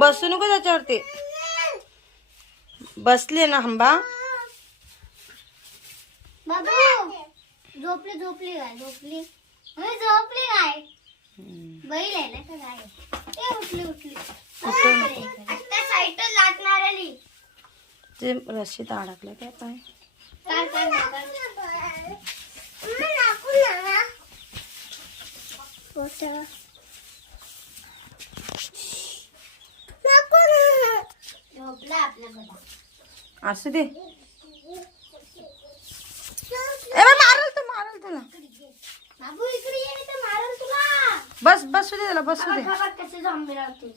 बसू नको त्याच्यावरती. बसले ना हंबा. बाबू झोपली झोपली काय झोपली झोपली काय बैल आहे ना का काय उठली उठली त्या साईडला लागणार आली ते रशीत अडकलं काय पाय. काय काय झोपला आपल्या बघा. असू दे. मारल तुला. बाबू इकडे ये नाही तर मारल तुला. बसू दे त्याला बसू दे. कसे झोंबी राहते.